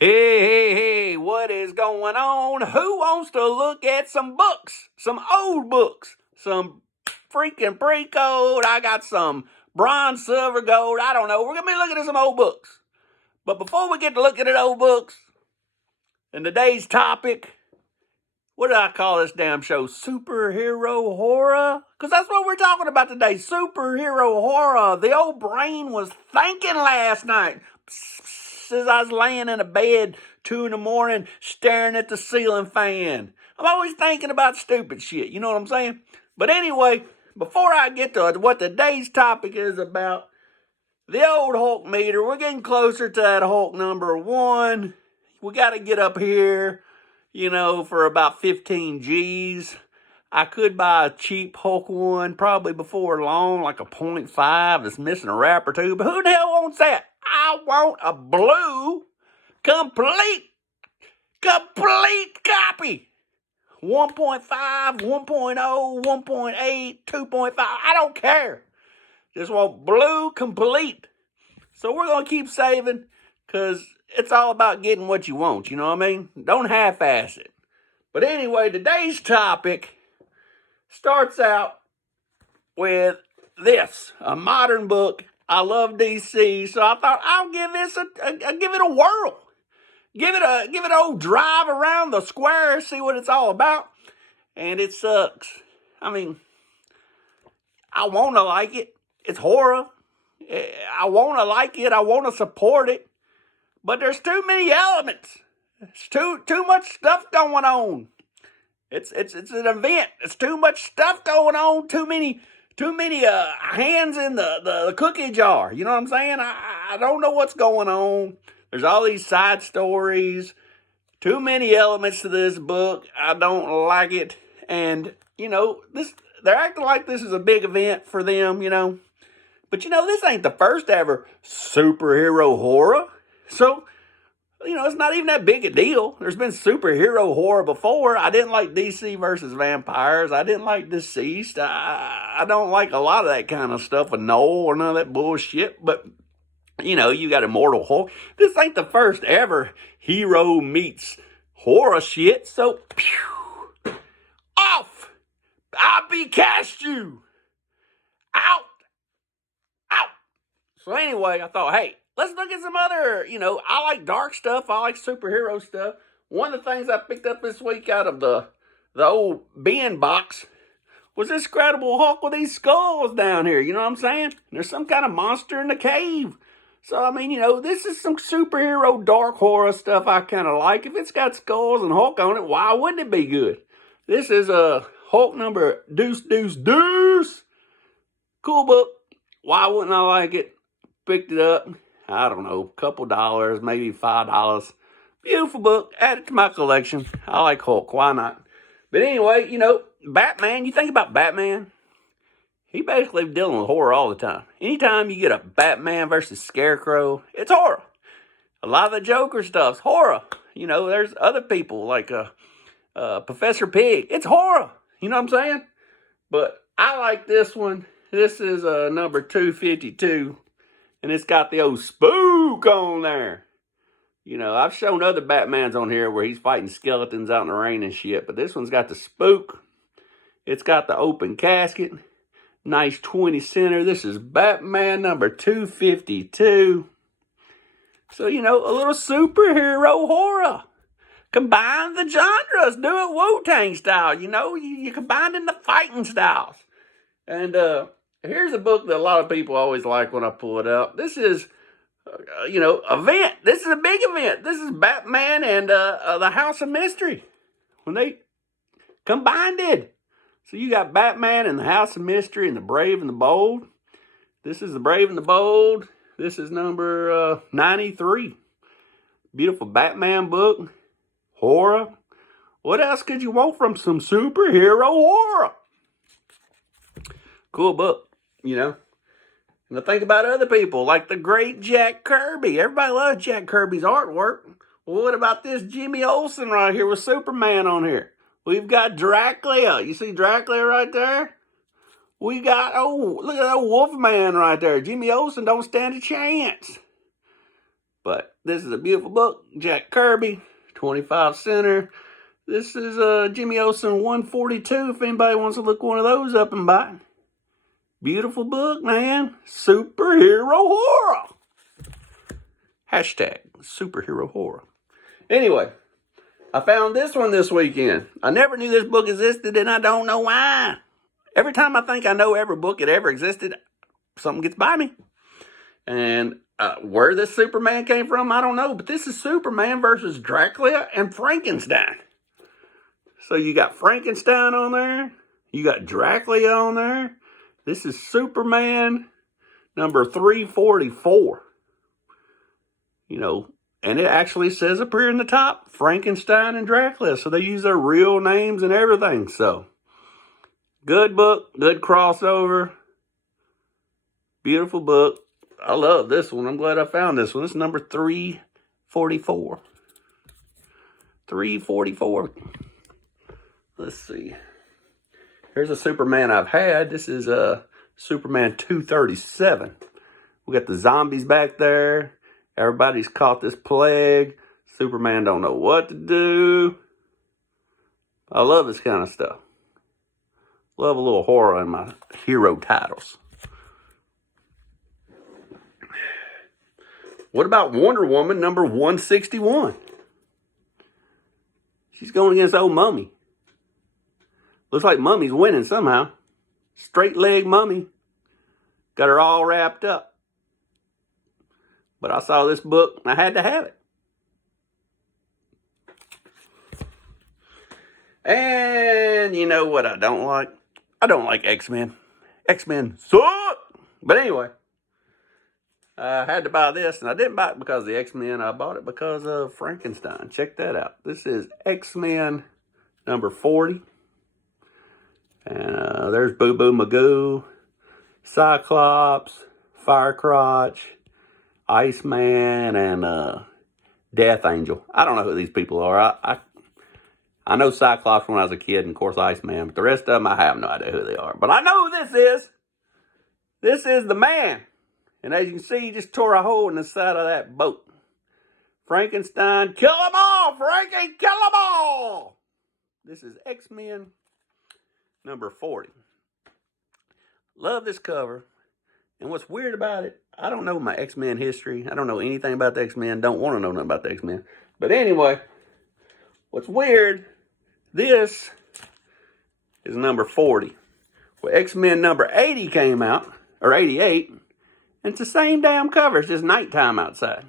Hey, what is going on? Who wants to look at some books? Some old books. Some freaking Precoat. I got some bronze, silver, gold. I don't know. We're going to be looking at some old books. But before we get to looking at old books, and today's topic, what did I call this damn show? Superhero horror? Because that's what we're talking about today. Superhero horror. The old brain was thinking last night. As I was laying in a bed 2 a.m, staring at the ceiling fan. I'm always thinking about stupid shit, you know what I'm saying? But anyway, before I get to what today's topic is about, the old Hulk meter, we're getting closer to that Hulk number 1. We got to get up here, for about 15 G's. I could buy a cheap Hulk one probably before long, like a 0.5 that's missing a wrap or two. But who the hell wants that? I want a blue, complete copy. 1.5, 1.0, 1.8, 2.5. I don't care. Just want blue complete. So we're going to keep saving because it's all about getting what you want. You know what I mean? Don't half-ass it. But anyway, today's topic starts out with this, a modern book. I love DC, so I thought I'll give this give it a whirl. Give it an old drive around the square, see what it's all about. And it sucks. I mean, I want to like it. It's horror. I want to like it. I want to support it. But there's too many elements. It's too much stuff going on. It's an event. It's too much stuff going on. Too many hands in the cookie jar. You know what I'm saying? I don't know what's going on. There's all these side stories. Too many elements to this book. I don't like it. And, they're acting like this is a big event for them, But, this ain't the first ever superhero horror. So, it's not even that big a deal. There's been superhero horror before. I didn't like DC versus vampires. I didn't like Deceased. I don't like a lot of that kind of stuff with Noel or none of that bullshit. But, you got Immortal Hulk. This ain't the first ever hero meets horror shit. So, off. I cast you. Out. So anyway, I thought, hey, let's look at some other, I like dark stuff. I like superhero stuff. One of the things I picked up this week out of the old bin box was this Incredible Hulk with these skulls down here. You know what I'm saying? And there's some kind of monster in the cave. So, I mean, this is some superhero dark horror stuff I kind of like. If it's got skulls and Hulk on it, why wouldn't it be good? This is a Hulk number deuce. Cool book. Why wouldn't I like it? Picked it up. I don't know, a couple dollars, maybe $5. Beautiful book. Add it to my collection. I like Hulk. Why not? But anyway, Batman. You think about Batman. He basically dealing with horror all the time. Anytime you get a Batman versus Scarecrow, it's horror. A lot of the Joker stuff's horror. There's other people like Professor Pig. It's horror. You know what I'm saying? But I like this one. This is number 252. And it's got the old spook on there. I've shown other Batmans on here where he's fighting skeletons out in the rain and shit. But this one's got the spook. It's got the open casket. Nice 20 center. This is Batman number 252. So, a little superhero horror. Combine the genres. Do it Wu-Tang style. You combine in the fighting styles. And here's a book that a lot of people always like when I pull it out. This is, event. This is a big event. This is Batman and the House of Mystery. When they combined it. So you got Batman and the House of Mystery and the Brave and the Bold. This is the Brave and the Bold. This is number 93. Beautiful Batman book. Horror. What else could you want from some superhero horror? Cool book, And I think about other people, like the great Jack Kirby. Everybody loves Jack Kirby's artwork. Well, what about this Jimmy Olsen right here with Superman on here? We've got Dracula. You see Dracula right there? We got, look at that Wolfman right there. Jimmy Olsen don't stand a chance. But This is a beautiful book. Jack Kirby, 25 center. This is Jimmy Olsen 142, if anybody wants to look one of those up and buy. Beautiful book, man. Superhero horror. Hashtag superhero horror. Anyway, I found this one this weekend. I never knew this book existed, and I don't know why. Every time I think I know every book that ever existed, something gets by me. And where this Superman came from, I don't know. But this is Superman versus Dracula and Frankenstein. So you got Frankenstein on there. You got Dracula on there. This is Superman number 344. You know, and it actually says up here in the top, Frankenstein and Dracula. So they use their real names and everything. So, good book, good crossover. Beautiful book. I love this one. I'm glad I found this one. This is number 344. 344. Let's see. Here's a Superman I've had. This is Superman 237. We got the zombies back there. Everybody's caught this plague. Superman don't know what to do. I love this kind of stuff. Love a little horror in my hero titles. What about Wonder Woman number 161? She's going against old Mummy. Looks like Mummy's winning somehow. Straight leg Mummy. Got her all wrapped up. But I saw this book and I had to have it. And you know what I don't like? I don't like X-Men. X-Men suck! But anyway, I had to buy this, and I didn't buy it because of the X-Men. I bought it because of Frankenstein. Check that out. This is X-Men number 40. And there's Boo Boo Magoo, Cyclops, Firecrotch, Iceman, and Death Angel. I don't know who these people are. I know Cyclops when I was a kid, and of course Iceman. But the rest of them, I have no idea who they are. But I know who this is. This is the man. And as you can see, he just tore a hole in the side of that boat. Frankenstein, kill them all, Frankie, kill them all. This is X-Men number 40. Love this cover. And what's weird about it, I don't know my X-Men history. I don't know anything about the X-Men. Don't want to know nothing about the X-Men. But anyway, what's weird, this is number 40. Well, X-Men number 80 came out, or 88. And it's the same damn cover. It's just nighttime outside.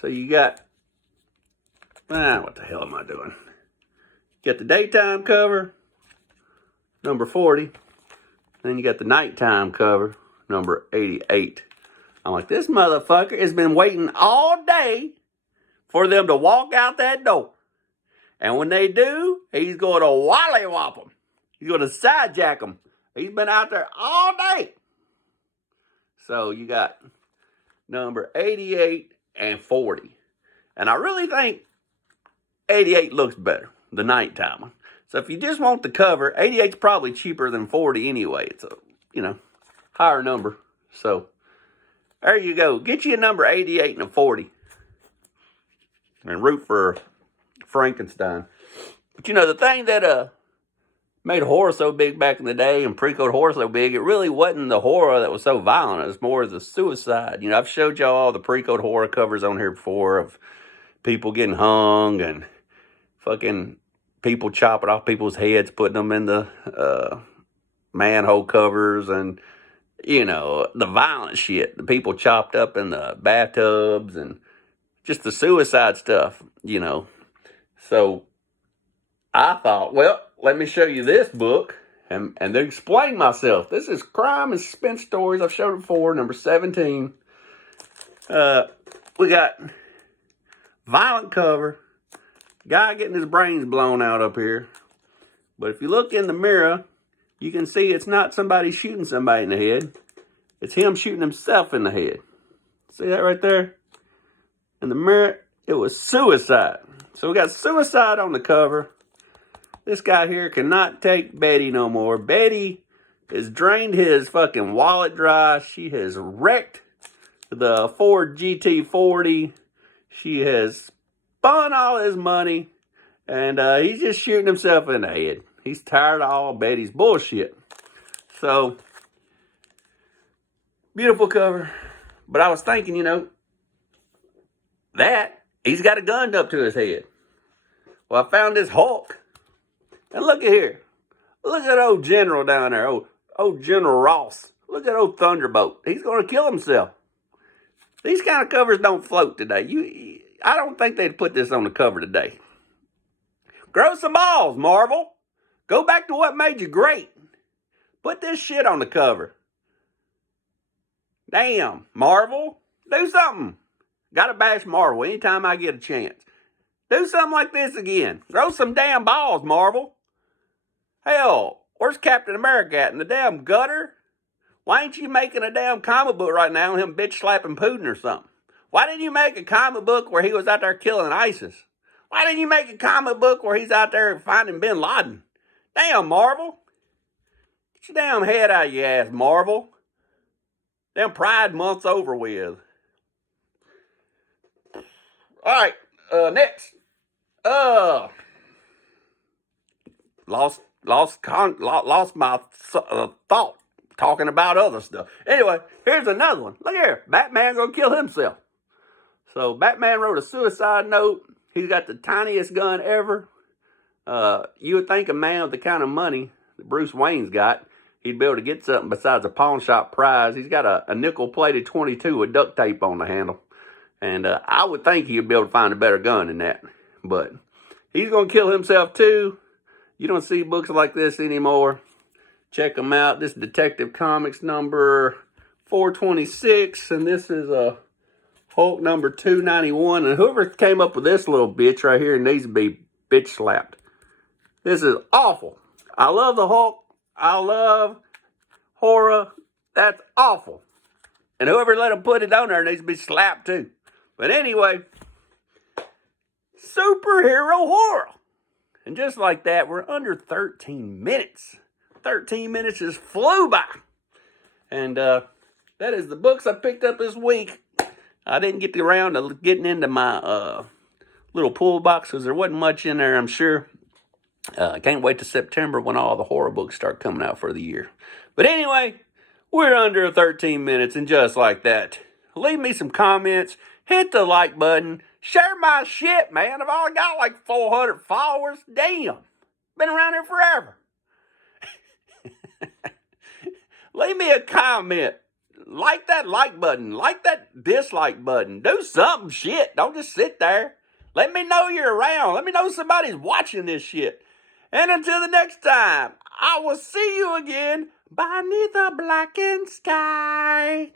So you got, what the hell am I doing? You got the daytime cover, number 40. Then you got the nighttime cover, number 88. I'm like, this motherfucker has been waiting all day for them to walk out that door. And when they do, he's going to wallywop them. He's going to sidejack them. He's been out there all day. So you got number 88 and 40. And I really think 88 looks better, the nighttime one. So if you just want the cover, 88's probably cheaper than 40 anyway. It's a, higher number. So there you go. Get you a number 88 and a 40. And root for Frankenstein. But the thing that made horror so big back in the day and Precoat Horror so big, it really wasn't the horror that was so violent. It was more the suicide. I've showed y'all all the Precoat Horror covers on here before of people getting hung and fucking people chopping off people's heads, putting them in the manhole covers and, the violent shit. The people chopped up in the bathtubs and just the suicide stuff, So I thought, well, let me show you this book and then explain myself. This is Crime and Suspense Stories. I've showed it before, number 17. We got violent cover. Guy getting his brains blown out up here. But if you look in the mirror, you can see it's not somebody shooting somebody in the head. It's him shooting himself in the head. See that right there? In the mirror, it was suicide. So we got suicide on the cover. This guy here cannot take Betty no more. Betty has drained his fucking wallet dry. She has wrecked the Ford GT40. She has spun all his money, and he's just shooting himself in the head. He's tired of all Betty's bullshit. So, beautiful cover. But I was thinking, that he's got a gun up to his head. Well, I found this Hulk. And look at here. Look at old General down there. Old General Ross. Look at old Thunderbolt. He's going to kill himself. These kind of covers don't float today. I don't think they'd put this on the cover today. Grow some balls, Marvel. Go back to what made you great. Put this shit on the cover. Damn, Marvel. Do something. Gotta bash Marvel anytime I get a chance. Do something like this again. Grow some damn balls, Marvel. Hell, where's Captain America at? In the damn gutter? Why ain't you making a damn comic book right now on him bitch slapping Putin or something? Why didn't you make a comic book where he was out there killing ISIS? Why didn't you make a comic book where he's out there finding bin Laden? Damn, Marvel. Get your damn head out of your ass, Marvel. Damn Pride Month's over with. Alright, next. Lost my thought talking about other stuff. Anyway, here's another one. Look here. Batman gonna kill himself. So Batman wrote a suicide note. He's got the tiniest gun ever. You would think a man with the kind of money that Bruce Wayne's got, he'd be able to get something besides a pawn shop prize. He's got a nickel-plated 22 with duct tape on the handle. And I would think he'd be able to find a better gun than that. But he's going to kill himself too. You don't see books like this anymore. Check them out. This is Detective Comics number 426. And this is Hulk number 291. And whoever came up with this little bitch right here needs to be bitch slapped. This is awful. I love the Hulk. I love horror. That's awful. And whoever let him put it on there needs to be slapped too. But anyway, superhero horror. And just like that, we're under 13 minutes. 13 minutes just flew by. And that is the books I picked up this week. I didn't get around to getting into my little pull box because there wasn't much in there, I'm sure. I can't wait to September when all the horror books start coming out for the year. But anyway, we're under 13 minutes, and just like that, leave me some comments, hit the like button, share my shit, man. I've only got like 400 followers. Damn. Been around here forever. Leave me a comment. Like that like button. Like that dislike button. Do something, shit. Don't just sit there. Let me know you're around. Let me know somebody's watching this shit. And until the next time, I will see you again beneath a blackened sky.